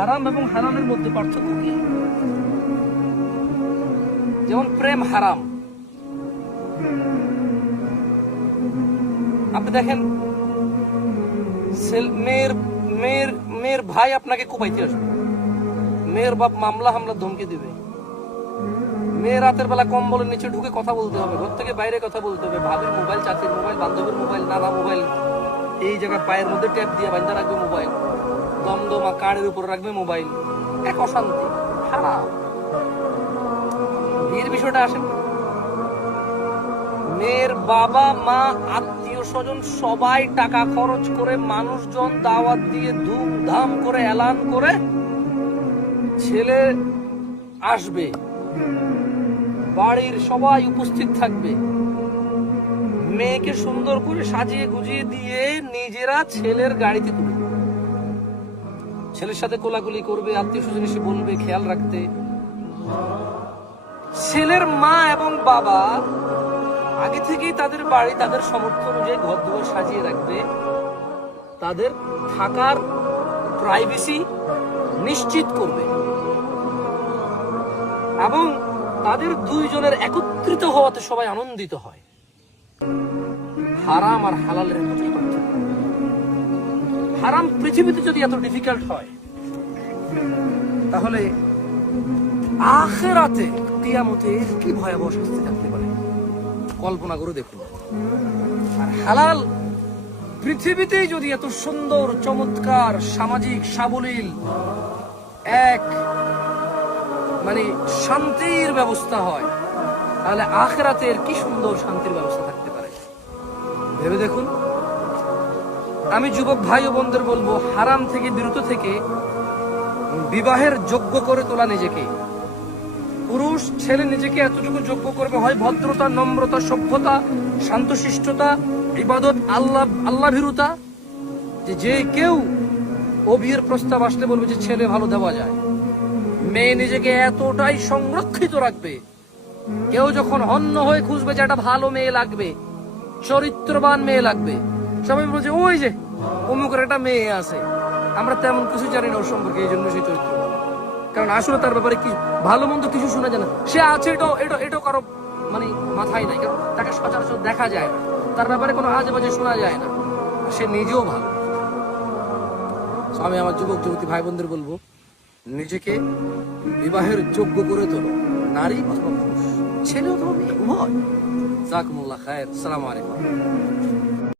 হারাম এবং হারামের মধ্যে পার্থক্য কি? যেমন প্রেম হারাম। আপনি দেখেন মেয়ের মেয়ের মেয়ের ভাই আপনাকে কুপাইতে আসবে। মেয়ের বাপ মামলা হামলা ধমকি দিবে। মেয়ে রাতের বেলা কম্বলের নিচে ঢুকে কথা বলতে হবে, ঘর থেকে বাইরে কথা বলতে হবে, ভাবির মোবাইল, চাচির মোবাইল, বান্ধবীর মোবাইল, নানা মোবাইল, এই জায়গায় পায়ের মধ্যে ট্যাপ দিয়ে বান্ধা রাখবে মোবাইল। দমদমা কানের উপর রাখবে মোবাইল। এক অশান্তি। বিয়ের বিষয়টা আসেন। মেয়ের বাবা, মা, আত্মীয় স্বজন সবাই টাকা খরচ করে মানুষজন দাওয়াত দিয়ে ধুমধাম করে এলান করে ছেলে আসবে। বাড়ির সবাই উপস্থিত থাকবে। মেয়েকে সুন্দর করে সাজিয়ে গুজিয়ে দিয়ে নিজেরা ছেলের গাড়িতে তুলে। ছেলের সাথে কোলাকুলি করবে আত্মীয় স্বজন এসে বলবে খেয়াল রাখতে। ছেলের মা এবং বাবা আগে থেকেই তাদের বাড়ি, তাদের সমর্থ অনুযায়ী ঘর দুয়ার সাজিয়ে রাখবে। তাদের থাকার প্রাইভেসি নিশ্চিত করবে। এবং তাদের দুইজনের একত্রিত হওয়াতে সবাই আনন্দিত হয়। হারাম আর হালালের পার্থক্য। হারাম পৃথিবীতে যদি এত ডিফিকাল্ট হয়, তাহলে আখেরাতে কিয়ামতে কি ভয়াবহ শাস্তি থাকতে পারে? কল্পনা করে দেখুন। আর হালাল পৃথিবীতেই যদি এত সুন্দর, চমৎকার, সামাজিক, সাবলীল, এক মানে শান্তির ব্যবস্থা হয়, তাহলে আখেরাতের কি সুন্দর শান্তির ব্যবস্থা থাকতে পারে? ভেবে দেখুন। আমি যুবক ভাই ও বোনদের বলব, হারাম থেকে, বিরত থেকে বিবাহের যোগ্য করে তোলা নিজেকে। পুরুষ, ছেলে নিজেকে এতটুকু যোগ্য করবে, হয় ভদ্রতা, নম্রতা, সভ্যতা, শান্তশিষ্টতা, ইবাদত, আল্লাহ আল্লাহ ভীরুতা যে যে কেউ ও বিয়ের প্রস্তাব আসলে বলবে যে ছেলে ভালো দেওয়া যায়। মেয়ে নিজেকে এতটাই সংরক্ষিত রাখবে, কেউ যখন অন্য হয়ে খুঁজবে যে একটা ভালো মেয়ে লাগবে, চরিত্রবান মেয়ে লাগবে সবাই বলছে ওই যে অমুকের একটা মেয়ে আছে। আমরা তেমন কিছু জানি না ওর সম্পর্কে এই জন্য সেই চরিত্রবান কারণ আসলে তার ব্যাপারে কি ভালো মন্দ কিছু শোনা যায় না। সে আছে এটাও এটা এটাও কারও মানে মাথায় নাই। কারণ তাকে সচরাচর দেখা যায় না। তার ব্যাপারে কোনো আজে বাজে শোনা যায় না। সে নিজেও ভালো। আমি আমার যুবক যুবতী ভাই বোনদের বলব নিজেকে বিবাহের যোগ্য করে তোলো নারী অথবা পুরুষ। ছেলে অথবা মেয়ে? উভয় জাকুমুল্লাহ খায়ের। সালাম আলাইকুম।